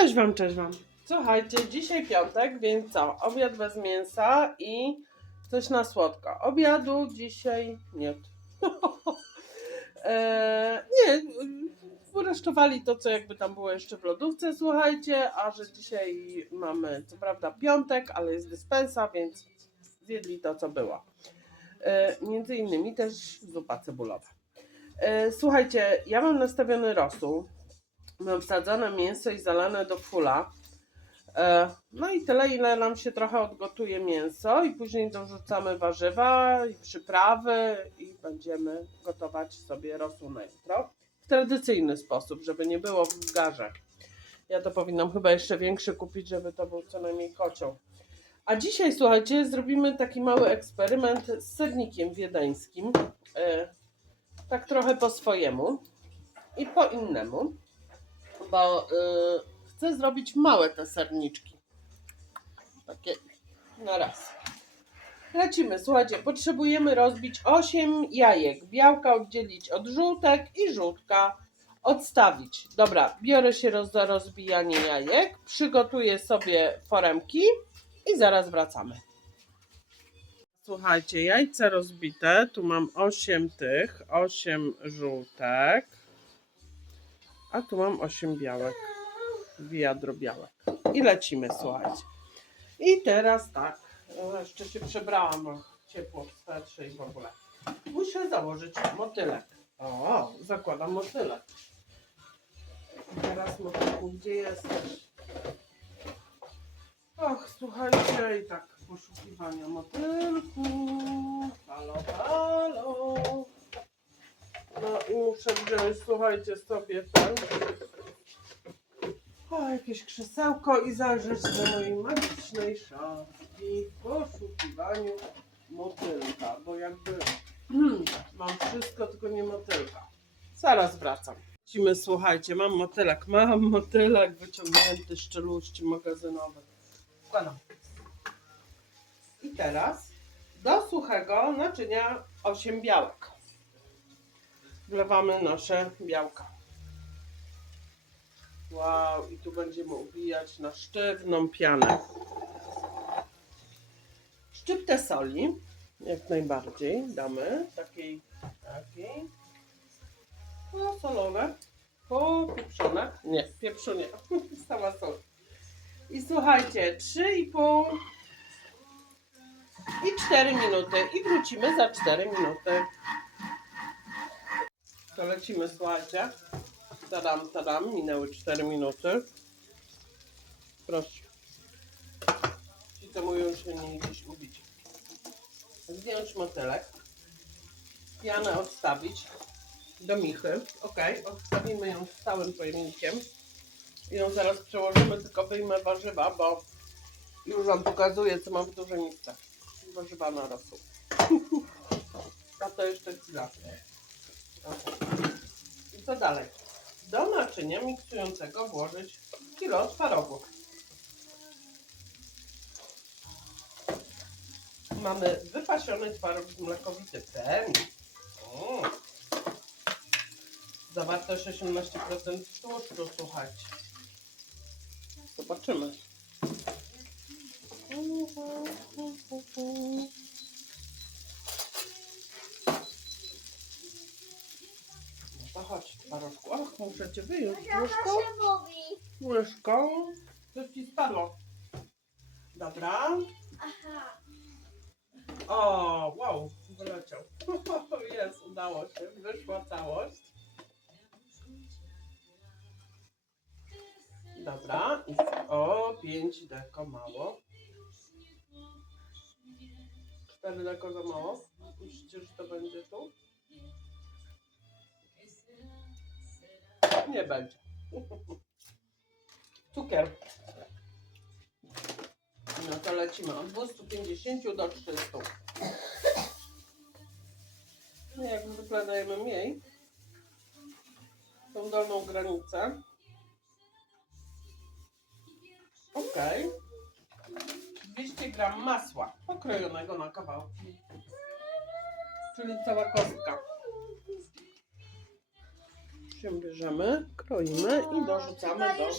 Cześć wam, cześć wam. Słuchajcie, dzisiaj piątek, więc co? Obiad bez mięsa i coś na słodko. Obiadu dzisiaj miód. e, nie, ureszczowali to, co jakby tam było jeszcze w lodówce, słuchajcie, a że dzisiaj mamy, co prawda piątek, ale jest dyspensa, więc zjedli to, co było. E, między innymi też zupa cebulowa. E, słuchajcie, ja mam nastawiony rosół. Mam wsadzone mięso i zalane do fula. E, No i tyle, ile nam się trochę odgotuje mięso i później dorzucamy warzywa i przyprawy i będziemy gotować sobie rosół na jutro. W tradycyjny sposób, żeby nie było w garze. Ja to powinnam chyba jeszcze większy kupić, żeby to był co najmniej kocioł. A dzisiaj, słuchajcie, zrobimy taki mały eksperyment z sernikiem wiedeńskim. E, Tak trochę po swojemu i po innemu bo y, chcę zrobić małe te serniczki. Takie na raz. Lecimy, słuchajcie, potrzebujemy rozbić 8 jajek, białka oddzielić od żółtek i żółtka odstawić. Dobra, biorę się roz, za rozbijanie jajek, przygotuję sobie foremki i zaraz wracamy. Słuchajcie, jajce rozbite, tu mam 8 tych, 8 żółtek. A tu mam 8 białek. Wiadro białek. I lecimy, słuchajcie. I teraz tak. o, Jeszcze się przebrałam, bo ciepło w swetrze i w ogóle. Muszę założyć motylek. O, zakładam motylek. I teraz motylku, gdzie jesteś? Och, słuchajcie, i tak poszukiwania motylku. Halo, halo. No i muszę wziąć, słuchajcie, sobie ten. O, jakieś krzesełko i zajrzeć do mojej magicznej szafki w poszukiwaniu motylka, bo jakby hmm, mam wszystko, tylko nie motylka. Zaraz wracam. Lecimy, słuchajcie, mam motylek, mam motylek wyciągnięty z czeluści magazynowej. Wkładam. I teraz do suchego naczynia 8 białek wlewamy nasze białka. Wow, i tu będziemy ubijać na sztywną pianę. Szczyptę soli, jak najbardziej, damy takiej, takiej. No, solowe, popieprzone. Nie, pieprzu nie, sama sól. I słuchajcie, 3,5 i 4 minuty. I wrócimy za 4 minuty. To lecimy, słuchajcie. Tadam, tadam, minęły 4 minuty. Proszę. Ci to mówią, że nie gdzieś ubić. Zdjąć motylek. Pianę odstawić do michy. Ok, odstawimy ją z całym pojemnikiem. I ją zaraz przełożymy, tylko wyjmę warzywa, bo już Wam pokazuję, co mam w dużej misce. Warzywa na rosół. A to jeszcze chwila. I co dalej? Do naczynia miksującego włożyć kilo twarogu. Mamy wypasiony twaróg mlekowity. Ten. Mm. Zawartość 18% tłuszczu, słuchajcie. Zobaczymy. Twarożku. Ach, muszę cię wyjąć. Łyżką? Łyżką. Coś ci spadło. Dobra. Aha. O, wow, wyleciał. Jest, udało się. Wyszła całość. Dobra. O, 5 deko mało. 4 deko za mało. Myślicie, że to będzie tu? Nie będzie. Cukier. No to lecimy od 250 do 300. No jak zwykle dajemy mniej. Tą dolną granicę. Ok. 200 gram masła pokrojonego na kawałki. Czyli cała kostka. Się bierzemy, kroimy i dorzucamy do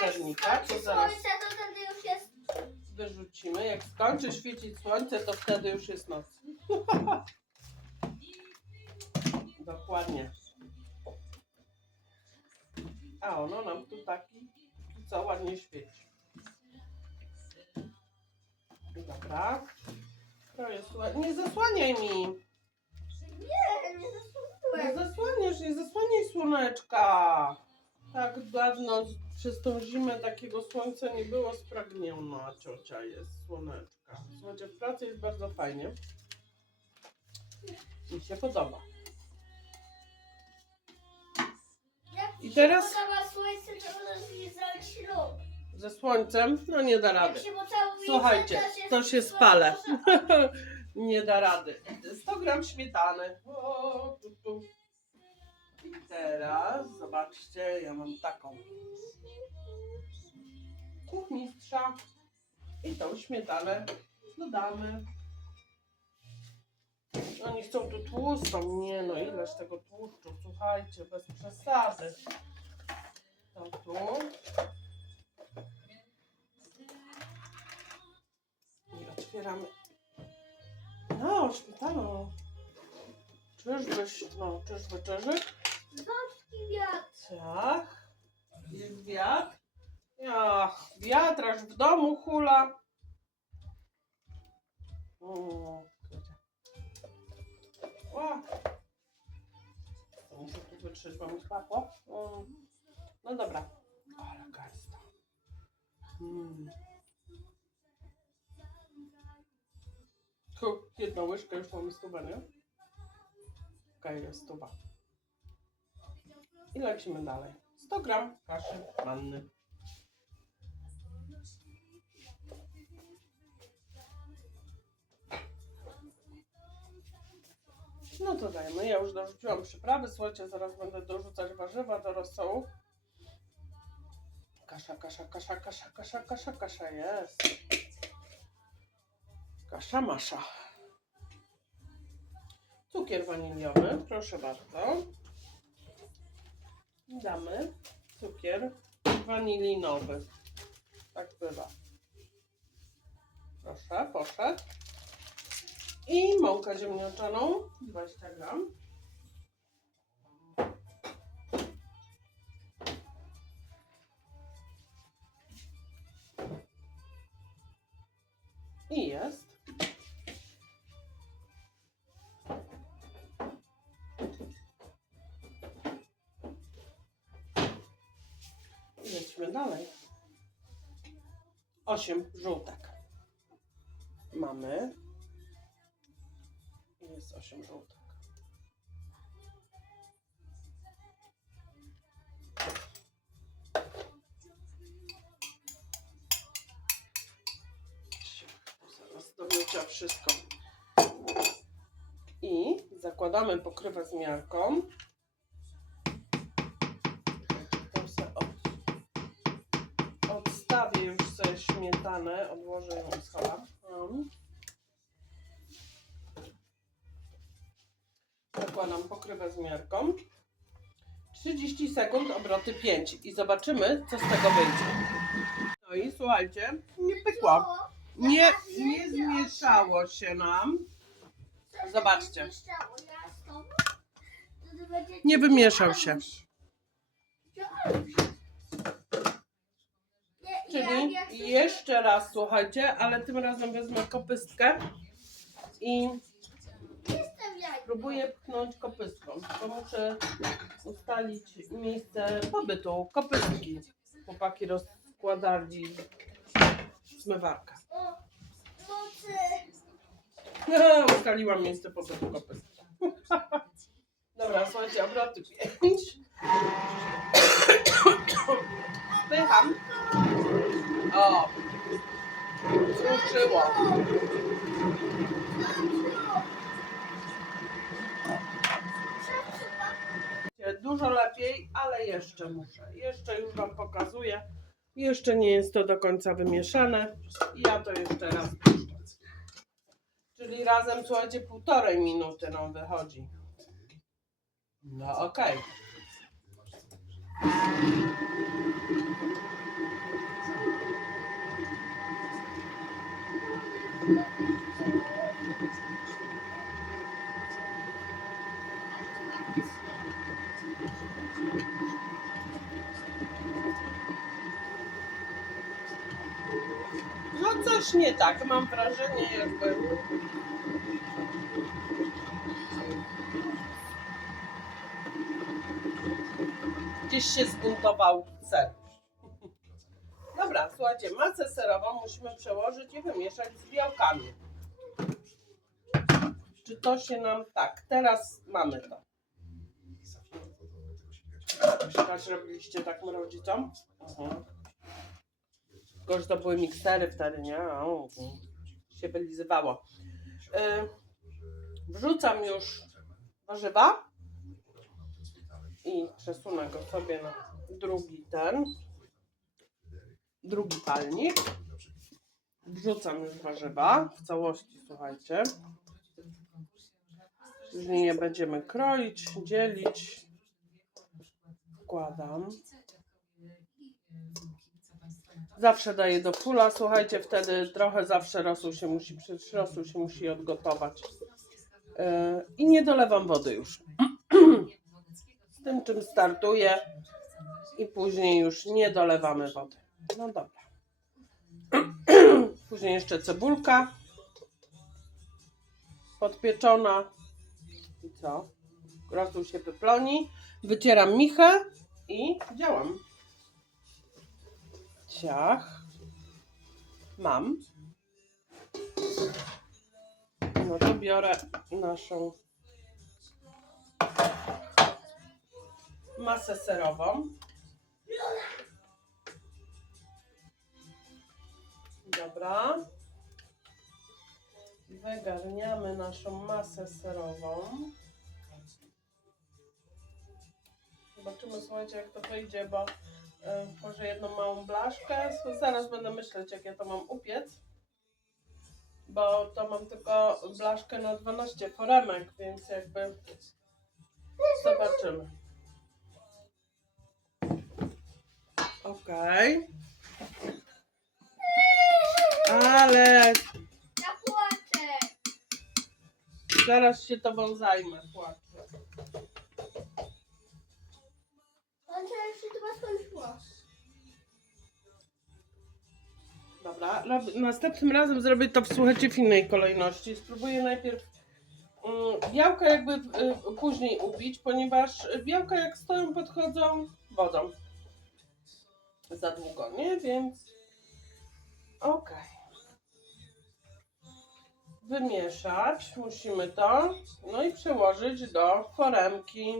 sernika, to zaraz to wtedy już jest wyrzucimy. Jak skończy świecić słońce, to wtedy już jest noc. Dokładnie. A ono nam tu taki, co ładnie świeci. Dobra. To jest ładnie. Nie zasłaniaj mi. Nie, nie Nie zasłużyłem. zasłaniasz, nie zasłaniaj słoneczka. Tak dawno z- przez tą zimę takiego słońca nie było. Spragniona ciocia jest słoneczka. Słuchajcie, w pracy jest bardzo fajnie. Mi się podoba. Jak I ci teraz- się podoba słońce, to możesz mi zrobić ślub. Ze słońcem, no nie da rady. Jak się pocałujecie, Słuchajcie, to się spalę. nie da rady. 100 gram śmietany. O, I teraz zobaczcie, ja mam taką kuchmistrza i tą śmietanę dodamy. Oni chcą tu tłustą. Nie no, ileż tego tłuszczu, słuchajcie, bez przesady. To tu. I otwieramy. No, śmietano. Czyżbyś, no, czyżby, czyżby? Ząbki wiatr. Tak. Jest wiatr. Ach, wiatr aż w domu hula. O, kurczę. o. To Muszę tu wytrzeć, bo mi spadło. O. No dobra. Ale gęsto. Mm. Tu jedną łyżkę już mamy stubę, nie? Stuba. I lecimy dalej. 100 gram kaszy manny. No to dajemy. Ja już dorzuciłam przyprawy. Słuchajcie, zaraz będę dorzucać warzywa do rosołu. Kasza, kasza, kasza, kasza, kasza, kasza, kasza jest. Kasza masza. Cukier waniliowy, proszę bardzo. Damy cukier wanilinowy. Tak bywa. Proszę, poszedł. I mąkę ziemniaczaną 20 gram. I lecimy dalej. 8 żółtek. Mamy. Jest 8 żółtek. Zaraz domycia wszystko. I zakładamy pokrywę z miarką. To se od, odstawię już sobie odłożę ją z hala. Um. Zakładam pokrywę z miarką. 30 sekund, obroty 5 i zobaczymy, co z tego wyjdzie. No i słuchajcie, nie pykła. Co? Nie, nie zmieszało się nam. Się Zobaczcie. nie zmieszało? Ja z tobą? To ty będziecie- Nie wymieszał się. Aluś. Aluś. Nie, jeszcze raz, słuchajcie, ale tym razem wezmę kopystkę i próbuję pchnąć kopystką. To muszę ustalić miejsce pobytu kopystki. Chłopaki rozkładali zmywarkę. Ustaliłam miejsce pobytu kopystki. Dobra, słuchajcie, obroty 5. Spycham. O! Ruszyło. Dużo lepiej, ale jeszcze muszę. Jeszcze już Wam pokazuję. Jeszcze nie jest to do końca wymieszane. Ja to jeszcze raz puszczę. Czyli razem, słuchajcie, półtorej minuty nam wychodzi. No okej. No coś nie tak, mam wrażenie jakby... Gdzieś się zbuntował ser. Dobra, słuchajcie, masę serową musimy przełożyć i wymieszać z białkami. Czy to się nam... Tak, teraz mamy to. Też robiliście tak rodzicom? Mhm. Tylko, że to były miksery wtedy, nie? O, się wylizywało. Y, wrzucam już warzywa i przesunę go sobie na drugi ten, drugi palnik. Wrzucam już warzywa w całości, słuchajcie. Później je będziemy kroić, dzielić. Wkładam. Zawsze daję do pula, słuchajcie, wtedy trochę zawsze rosół się musi, rosół się musi odgotować. Yy, I nie dolewam wody już. Z tym czym startuję i później już nie dolewamy wody. No dobra. Później jeszcze cebulka podpieczona. I co? Rosół się wyploni. Wycieram michę i działam. Ciach. Mam. No to biorę naszą masę serową. Dobra. Wygarniamy naszą masę serową. Zobaczymy, słuchajcie, jak to wyjdzie, bo y, może jedną małą blaszkę. Zaraz będę myśleć, jak ja to mam upiec. Bo to mam tylko blaszkę na 12 foremek, więc jakby zobaczymy. Okej. Ale Ja płaczę. zaraz się tobą zajmę, płaczę. Dobra, rob- następnym razem zrobię to w, słuchajcie, w innej kolejności. Spróbuję najpierw mm, białka jakby y, później ubić, ponieważ białka jak stoją podchodzą wodą. Za długo, nie? Więc okej. Wymieszać musimy to, no i przełożyć do foremki.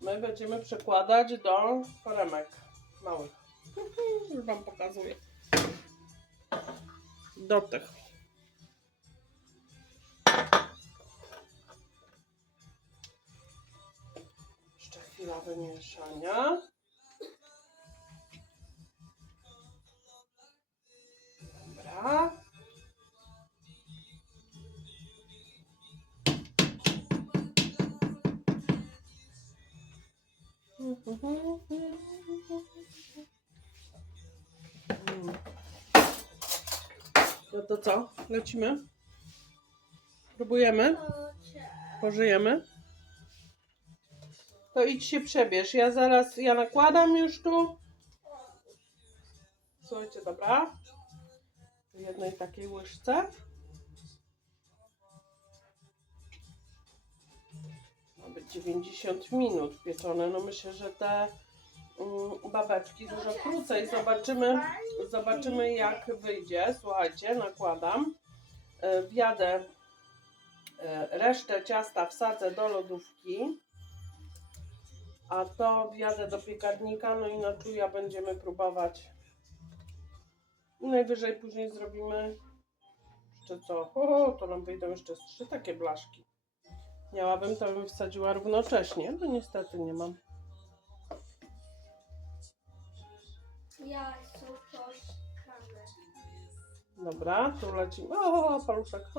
My będziemy przekładać do foremek małych. Już Wam pokazuję do tych. Jeszcze chwila wymieszania. Dobra. No to co? Lecimy? Próbujemy? Pożyjemy? To idź się przebierz. Ja zaraz, ja nakładam już tu. Słuchajcie, dobra. W jednej takiej łyżce. 90 minut pieczone. No myślę, że te mm, babeczki dużo krócej. Zobaczymy, zobaczymy jak wyjdzie. Słuchajcie, nakładam. E, Wjadę e, resztę ciasta wsadzę do lodówki. A to wjadę do piekarnika, no i na czuja będziemy próbować. Najwyżej później zrobimy jeszcze co? O, to nam wyjdą jeszcze trzy takie blaszki. Miałabym, to bym wsadziła równocześnie, no niestety nie mam. Ja są poszkane. Dobra, tu lecimy. O, paluszek.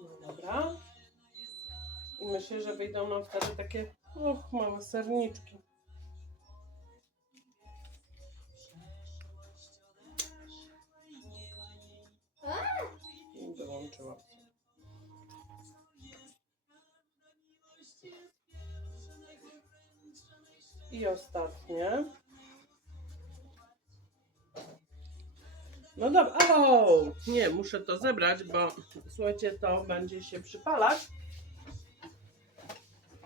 No dobra. I myślę, że wyjdą nam wtedy takie och, małe serniczki. Włączyłam. I ostatnie. No dobra, o, nie, muszę to zebrać, bo słuchajcie, to będzie się przypalać.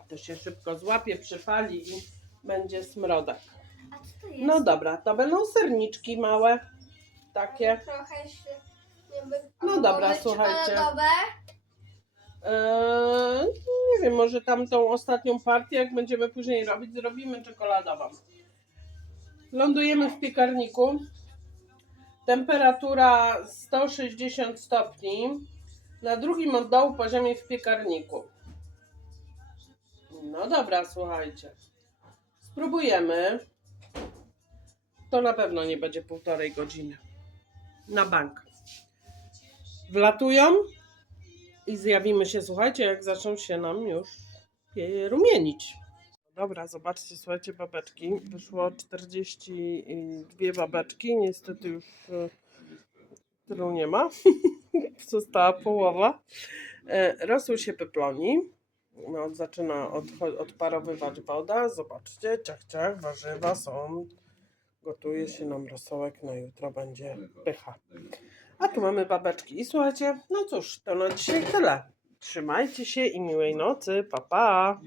To się szybko złapie, przypali i będzie smrodek. A co to jest? No dobra, to będą serniczki małe, takie. Trochę jeszcze... No dobra, słuchajcie. czekoladowe. Eee, nie wiem, może tam tą ostatnią partię, jak będziemy później robić, zrobimy czekoladową. Lądujemy w piekarniku. Temperatura 160 stopni. Na drugim od dołu poziomie w piekarniku. No dobra, słuchajcie. Spróbujemy. To na pewno nie będzie półtorej godziny. Na bank. Wlatują i zjawimy się, słuchajcie, jak zaczną się nam już rumienić. Dobra, zobaczcie, słuchajcie, babeczki. Wyszło 42 babeczki. Niestety już e, tylu nie ma. Została połowa. E, Rosół się peploni. No, zaczyna odcho- odparowywać woda. Zobaczcie, ciach, ciach, warzywa są. Gotuje się nam rosołek na jutro, będzie pycha. A tu mamy babeczki. I słuchajcie, no cóż, to na dzisiaj tyle. Trzymajcie się i miłej nocy. Pa, pa.